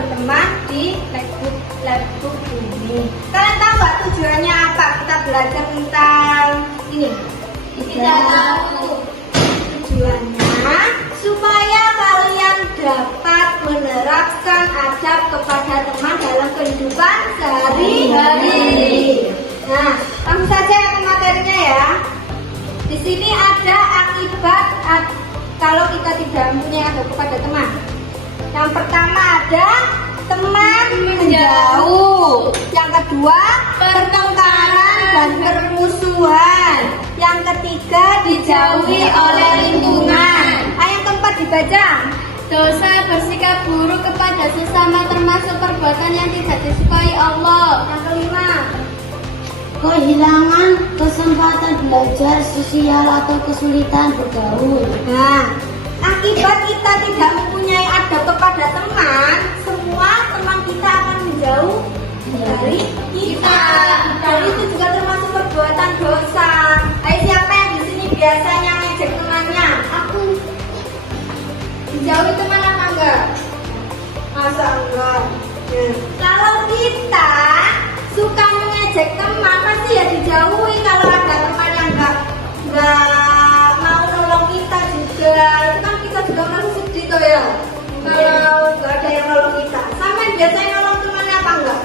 teman-teman di Labbook ini. Kalian tahu nggak tujuannya apa? Kita belajar tentang ini. Kita tahu tujuannya supaya kalian dapat menerapkan adab kepada teman dalam kehidupan sehari-hari. Nah, langsung saja ke materinya ya. Di sini ada akibat kalau kita tidak mempunyai adab kepada teman. Yang pertama ada teman menjauh. Yang kedua pertengkaran dan permusuhan. Yang ketiga dijauhi oleh lingkungan. Yang keempat dibaca. Dosa bersikap buruk kepada sesama termasuk perbuatan yang tidak disukai Allah. Yang kelima kehilangan kesempatan belajar sosial atau kesulitan bergaul. Nah, akibat kita tidak mempunyai adab kepada teman, semua teman kita akan menjauh dari kita. Dan itu juga termasuk perbuatan dosa. Ayo, siapa yang di sini biasanya ngejek temannya? Aku Dijauhi teman apa enggak? Masa enggak? Kalau kita suka mengejek teman, pasti ya dijauhi. Kalau ada teman yang enggak mau nolong kita juga, itu kan kita juga merasa sedih tuh ya. Kalau enggak ada yang nolong kita, sampai biasanya nolong temannya apa enggak?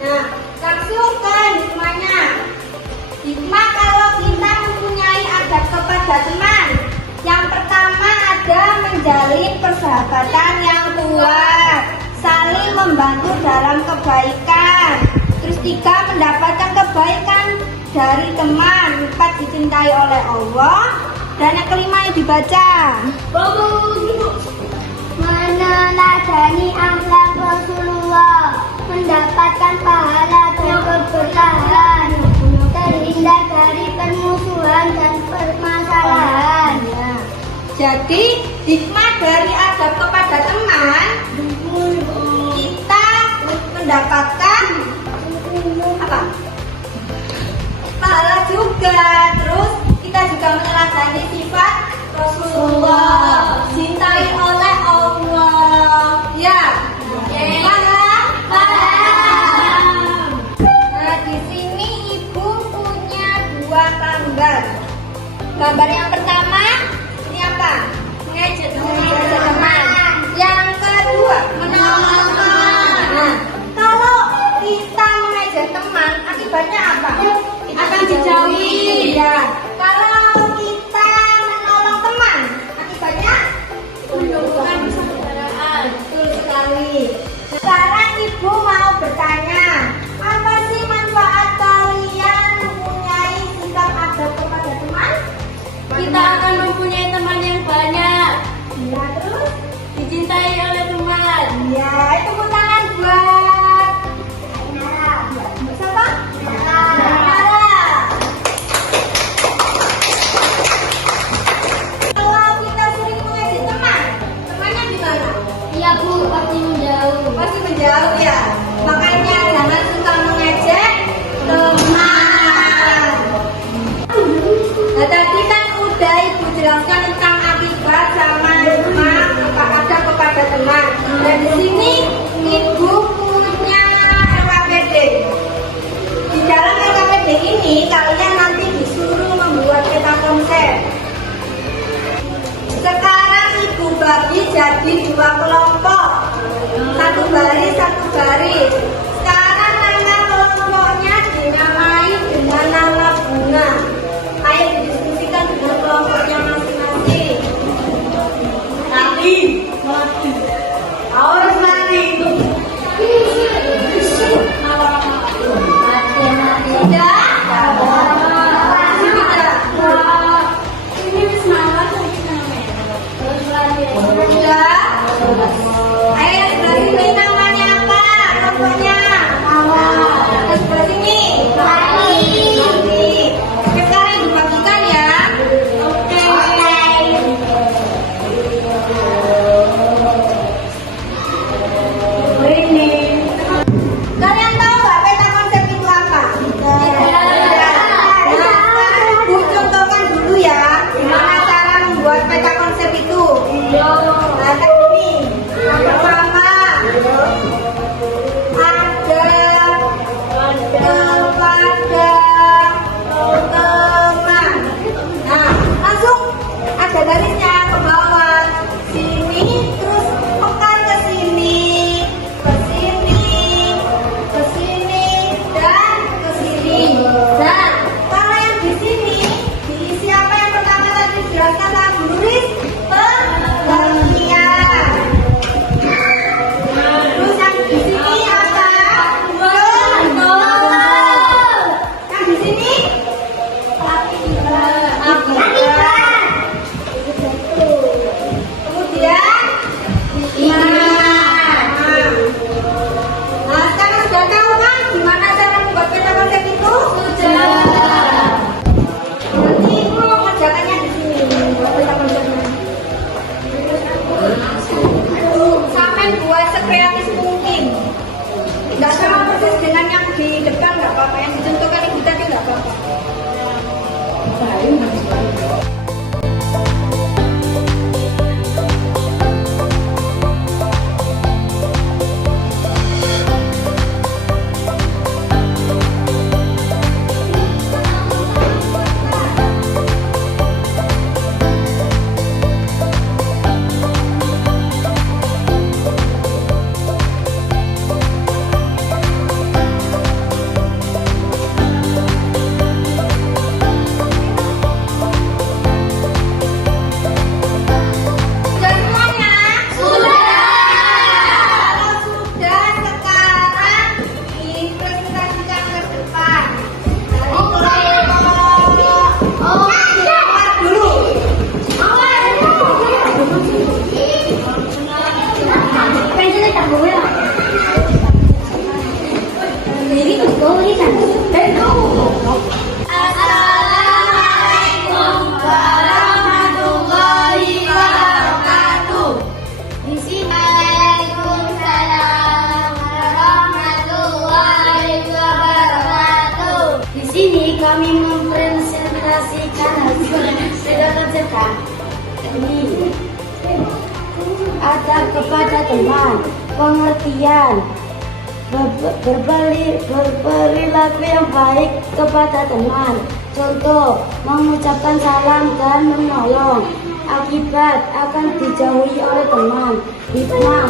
Nah, langsung ke hikmahnya. Hikmah kalau kita mempunyai adab kepada teman. Yang pertama ada menjalin persahabatan yang kuat, saling membantu dalam kebaikan. Terus tiga, mendapatkan kebaikan dari teman. Empat, dicintai oleh Allah. Dan yang kelima yang dibaca. meneladani akhlak Rasulullah, mendapatkan pahala dan keberkahan, terhindar dari permusuhan dan permasalahan. Jadi hikmah dari adab kepada teman, kita mendapatkan apa? Pahala juga. Terus kita juga meneladani sifat Rasulullah, dicintai oleh Allah. Ya, paham? Nah, di sini ibu punya dua gambar. Gambar yang pertama ini apa? Mengejek teman. Yang kedua menolong teman. Nah, kalau kita mengejek teman, akibatnya apa? Akan dijauhi. Ya. Kalau kita menolong teman, akibatnya menumbuhkan persaudaraan. Betul sekali. Sekarang ibu mau bertanya, apa sih manfaat kalian mempunyai sikap adab kepada teman? Kita akan mempunyai teman yang banyak, Ya, terus? dicintai oleh teman. Ya, itu tepuk tangan buat Nara. Buat siapa? Nara. Kalau kita sering mengejek teman, temannya gimana? Iya Bu, pasti menjauh. Pasti menjauh ya. Makanya jangan suka mengejek teman. Nah, tadi kan udah ibu jelaskan tentang akibat sama hikmah ada kepada teman. Dan di sini ibu punya LKPD. Di dalam LKPD ini kalian nanti disuruh membuat peta konsep. Sekarang ibu bagi jadi dua kelompok, satu baris satu baris. Sekarang nama kelompoknya dinamai dengan nama bunga. Ayo didiskusikan dengan kelompoknya masing-masing. Mati. Harus mati. Sudah? Sudah? Ayo sebelah sini namanya apa? Kelompoknya? Sebelah sini? Mati. Oke, sekarang dibagikan ya. Oke. Kalian tahu nggak peta konsep itu apa? Nah, Bu contohkan dulu ya gimana cara membuat peta konsep itu. Nah, tulisan. Assalamualaikum warahmatullahi wabarakatuh. Di sini Waalaikumsalam warahmatullahi wabarakatuh. Di sini kami mempresentasikan hasil sedekah ini. Ada kepada teman, pengertian, berperilaku yang baik kepada teman. Contoh, mengucapkan salam dan menolong. Akibat akan dijauhi oleh teman. Hikmah,